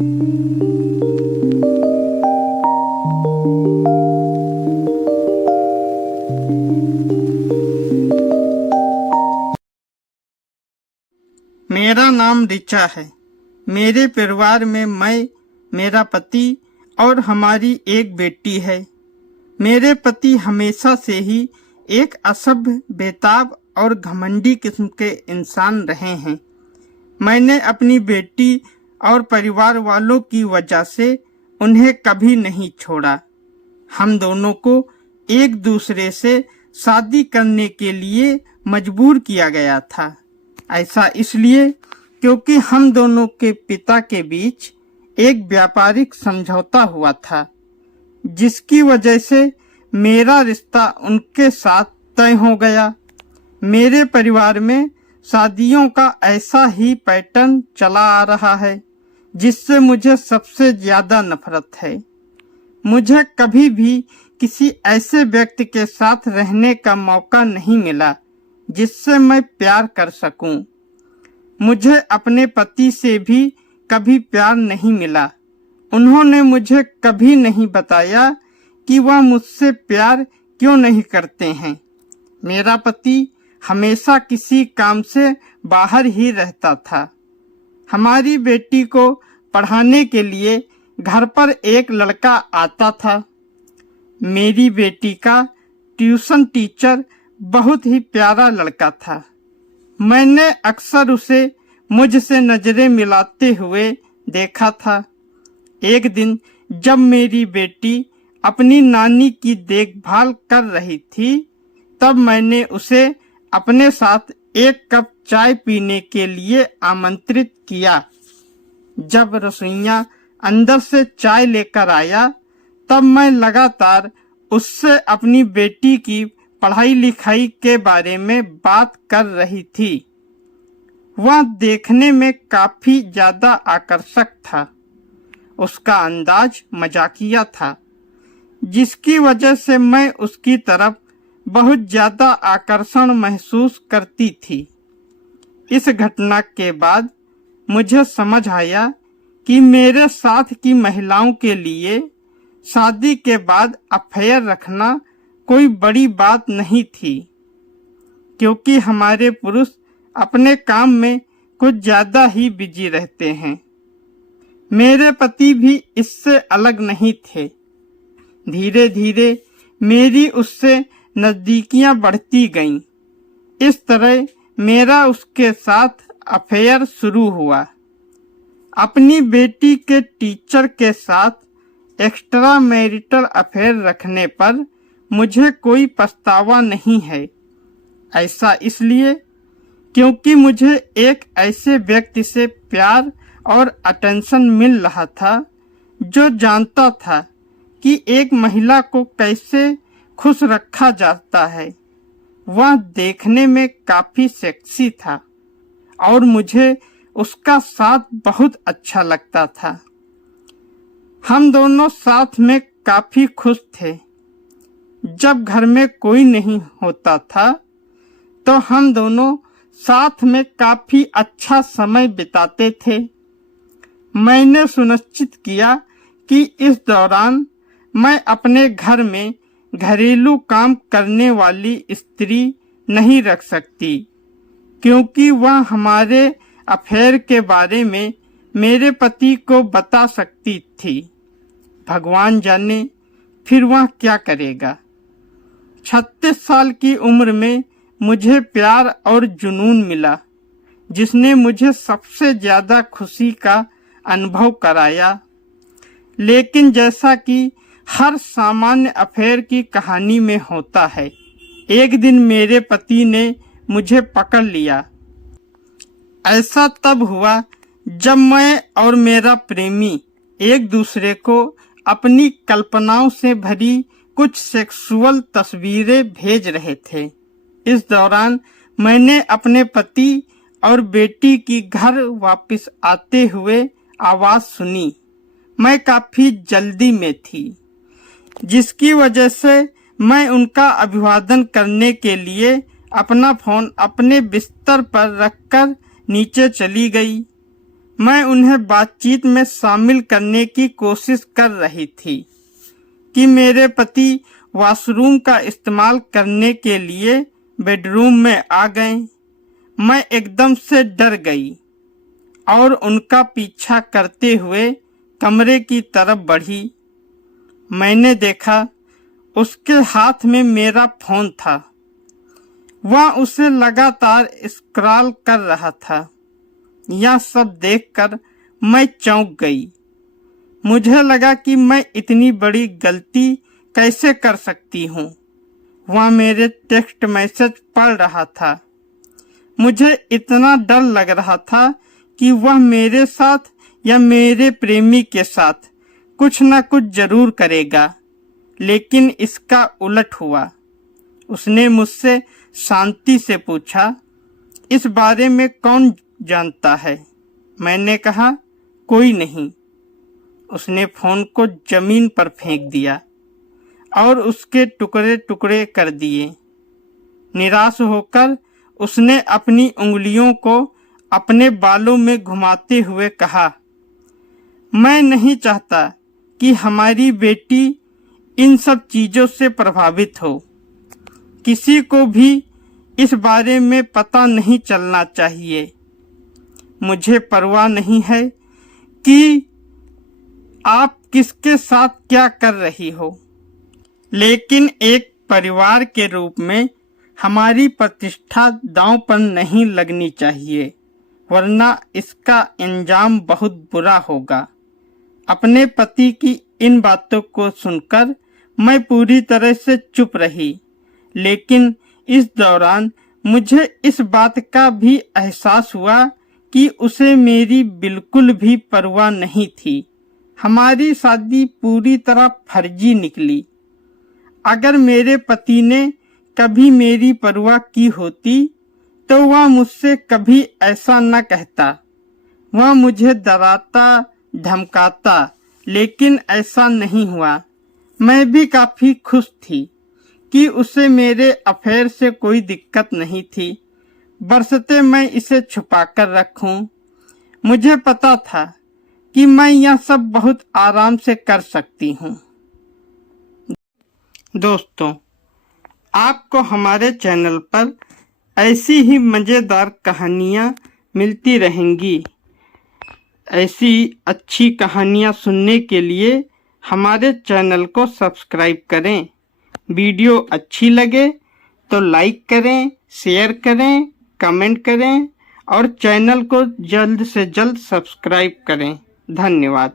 मेरा नाम ऋचा है। मेरे परिवार में मैं, मेरा पति और हमारी एक बेटी है। मेरे पति हमेशा से ही एक असभ्य, बेताब और घमंडी किस्म के इंसान रहे हैं। मैंने अपनी बेटी और परिवार वालों की वजह से उन्हें कभी नहीं छोड़ा। हम दोनों को एक दूसरे से शादी करने के लिए मजबूर किया गया था। ऐसा इसलिए क्योंकि हम दोनों के पिता के बीच एक व्यापारिक समझौता हुआ था, जिसकी वजह से मेरा रिश्ता उनके साथ तय हो गया। मेरे परिवार में शादियों का ऐसा ही पैटर्न चला आ रहा है, जिससे मुझे सबसे ज्यादा नफरत है। मुझे कभी भी किसी ऐसे व्यक्ति के साथ रहने का मौका नहीं मिला जिससे मैं प्यार कर सकूं। मुझे अपने पति से भी कभी प्यार नहीं मिला। उन्होंने मुझे कभी नहीं बताया कि वह मुझसे प्यार क्यों नहीं करते हैं। मेरा पति हमेशा किसी काम से बाहर ही रहता था। हमारी बेटी को पढ़ाने के लिए घर पर एक लड़का आता था। मेरी बेटी का ट्यूशन टीचर बहुत ही प्यारा लड़का था। मैंने अक्सर उसे मुझसे नजरें मिलाते हुए देखा था। एक दिन जब मेरी बेटी अपनी नानी की देखभाल कर रही थी, तब मैंने उसे अपने साथ एक कप चाय पीने के लिए आमंत्रित किया। जब रसोइया अंदर से चाय लेकर आया, तब मैं लगातार उससे अपनी बेटी की पढ़ाई लिखाई के बारे में बात कर रही थी। वह देखने में काफी ज्यादा आकर्षक था। उसका अंदाज मजाकिया था, जिसकी वजह से मैं उसकी तरफ बहुत ज्यादा आकर्षण महसूस करती थी। इस घटना के बाद मुझे समझ आया कि मेरे साथ की महिलाओं के लिए शादी के बाद अफेयर रखना कोई बड़ी बात नहीं थी, क्योंकि हमारे पुरुष अपने काम में कुछ ज्यादा ही बिजी रहते हैं। मेरे पति भी इससे अलग नहीं थे। धीरे धीरे मेरी उससे नजदीकियां बढ़ती गईं। इस तरह मेरा उसके साथ अफेयर शुरू हुआ। अपनी बेटी के टीचर के साथ एक्स्ट्रा मैरिटल अफेयर रखने पर मुझे कोई पछतावा नहीं है। ऐसा इसलिए क्योंकि मुझे एक ऐसे व्यक्ति से प्यार और अटेंशन मिल रहा था जो जानता था कि एक महिला को कैसे खुश रखा जाता है। वह देखने में काफी सेक्सी था और मुझे उसका साथ बहुत अच्छा लगता था। हम दोनों साथ में काफी खुश थे। जब घर में कोई नहीं होता था तो हम दोनों साथ में काफी अच्छा समय बिताते थे। मैंने सुनिश्चित किया कि इस दौरान मैं अपने घर में घरेलू काम करने वाली स्त्री नहीं रख सकती, क्योंकि वह हमारे अफेयर के बारे में मेरे पति को बता सकती थी। भगवान जाने फिर वह क्या करेगा। 36 साल की उम्र में मुझे प्यार और जुनून मिला, जिसने मुझे सबसे ज्यादा खुशी का अनुभव कराया। लेकिन जैसा कि हर सामान्य अफेयर की कहानी में होता है, एक दिन मेरे पति ने मुझे पकड़ लिया। ऐसा तब हुआ जब मैं और मेरा प्रेमी एक दूसरे को अपनी कल्पनाओं से भरी कुछ सेक्सुअल तस्वीरें भेज रहे थे। इस दौरान मैंने अपने पति और बेटी की घर वापस आते हुए आवाज सुनी। मैं काफी जल्दी में थी, जिसकी वजह से मैं उनका अभिवादन करने के लिए अपना फोन अपने बिस्तर पर रखकर नीचे चली गई। मैं उन्हें बातचीत में शामिल करने की कोशिश कर रही थी कि मेरे पति वॉशरूम का इस्तेमाल करने के लिए बेडरूम में आ गए। मैं एकदम से डर गई और उनका पीछा करते हुए कमरे की तरफ बढ़ी। मैंने देखा उसके हाथ में मेरा फोन था। वह उसे लगातार स्क्रॉल कर रहा था। यह सब देखकर मैं चौंक गई। मुझे लगा कि मैं इतनी बड़ी गलती कैसे कर सकती हूँ। वह मेरे टेक्स्ट मैसेज पढ़ रहा था। मुझे इतना डर लग रहा था कि वह मेरे साथ या मेरे प्रेमी के साथ कुछ न कुछ जरूर करेगा, लेकिन इसका उलट हुआ। उसने मुझसे शांति से पूछा, इस बारे में कौन जानता है? मैंने कहा, कोई नहीं। उसने फोन को जमीन पर फेंक दिया और उसके टुकड़े टुकड़े कर दिए। निराश होकर उसने अपनी उंगलियों को अपने बालों में घुमाते हुए कहा, मैं नहीं चाहता कि हमारी बेटी इन सब चीजों से प्रभावित हो। किसी को भी इस बारे में पता नहीं चलना चाहिए। मुझे परवाह नहीं है कि आप किसके साथ क्या कर रही हो, लेकिन एक परिवार के रूप में हमारी प्रतिष्ठा दांव पर नहीं लगनी चाहिए, वरना इसका अंजाम बहुत बुरा होगा। अपने पति की इन बातों को सुनकर मैं पूरी तरह से चुप रही, लेकिन इस दौरान मुझे इस बात का भी एहसास हुआ कि उसे मेरी बिल्कुल भी परवाह नहीं थी। हमारी शादी पूरी तरह फर्जी निकली। अगर मेरे पति ने कभी मेरी परवाह की होती तो वह मुझसे कभी ऐसा न कहता। वह मुझे डराता धमकाता, लेकिन ऐसा नहीं हुआ। मैं भी काफी खुश थी कि उसे मेरे अफेयर से कोई दिक्कत नहीं थी। बरसते मैं इसे छुपाकर रखूं। मुझे पता था कि मैं यह सब बहुत आराम से कर सकती हूँ। दोस्तों, आपको हमारे चैनल पर ऐसी ही मज़ेदार कहानियाँ मिलती रहेंगी। ऐसी अच्छी कहानियाँ सुनने के लिए हमारे चैनल को सब्सक्राइब करें। वीडियो अच्छी लगे तो लाइक करें, शेयर करें, कमेंट करें और चैनल को जल्द से जल्द सब्सक्राइब करें। धन्यवाद।